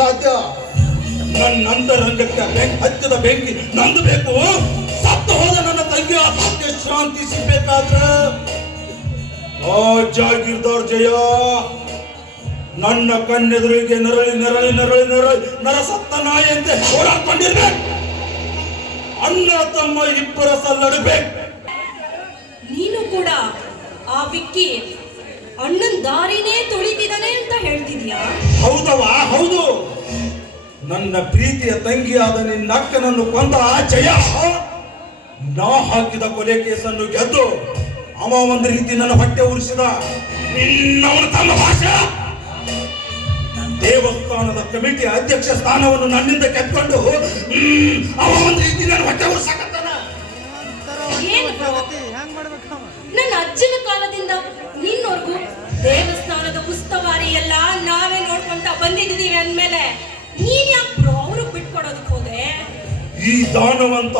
ಸಾಧ್ಯ? ನನ್ನ ಅಂತರಂಗಕ್ಕೆ ಹತ್ತಿದ ಬೆಂಕಿ ನಂದು ಬೇಕು. ಸತ್ತು ಹೋದ ನನ್ನ ತಂಗಿ ಆತ್ಮಕ್ಕೆ ಶಾಂತಿ ಸಿಗ್ಬೇಕಾದ್ರೆ ಆ ಜಾಗೀರ್ದಾರ್ ಜಯ ನನ್ನ ಕಣ್ಣೆದುರಿಗೆ ನರಳಿ ನರಳಿ ನರಳಿ ನರಳಿ ನರಸತ್ತ ನಾಯಿಯಂತೆ ಓಡಾಡ್ಕೊಂಡಿರ್ಬೇಕು. ಅಣ್ಣ ತಮ್ಮ ಇಬ್ಬರ ಸಲ್ಲಡಬೇಕು. ನೀನು ಕೂಡ ಆ ವಿಕ್ಕಿ ಅಣ್ಣನ್ ದಾರಿನೇ ತುಳಿತಿದ್ದಾನೆ ಅಂತ ಹೇಳ್ತಿದ್ಯಾ? ಹೌದವಾ? ಹೌದು. ನನ್ನ ಪ್ರೀತಿಯ ತಂಗಿಯಾದ ನಿನ್ನ ಅಕ್ಕನನ್ನು ಕೊಂದ ಆ ಜಯ ನಾ ಹಾಕಿದ ಕೊಲೆ ಕೇಸನ್ನು ಗೆದ್ದು ಅವ ಒಂದು ರೀತಿ ನನ್ನ ಹೊಟ್ಟೆ ಉರಿಸಿದ. ನಿನ್ನವನು ತಮ್ಮ ಭಾಷೆ ದೇವಸ್ಥಾನದ ಕಮಿಟಿ ಅಧ್ಯಕ್ಷ ಸ್ಥಾನವನ್ನು ನನ್ನಿಂದ ಕೆತ್ಕೊಂಡು ಅವ ಒಂದು ರೀತಿ ನನ್ನ ಹೊಟ್ಟೆ ಉರಿಸಕತ್ತಾನ. ನನ್ನ ಅಜ್ಜನ ಕಾಲದಿಂದ ನಿನ್ನವರೆಗೂ ದೇವಸ್ಥಾನದ ಉಸ್ತುವಾರಿ ಎಲ್ಲ ನಾವೇ ನೋಡ್ಕೊಂತ ಬಂದಿದ್ದೀವಿ ಅಂದ್ಮೇಲೆ ನೀನ್ ಯಾಕೆ ಅವರು ಬಿಟ್ಕೊಡೋದಕ್ಕೆ ಹೋದೆ? ಈ ದಾನವಂತ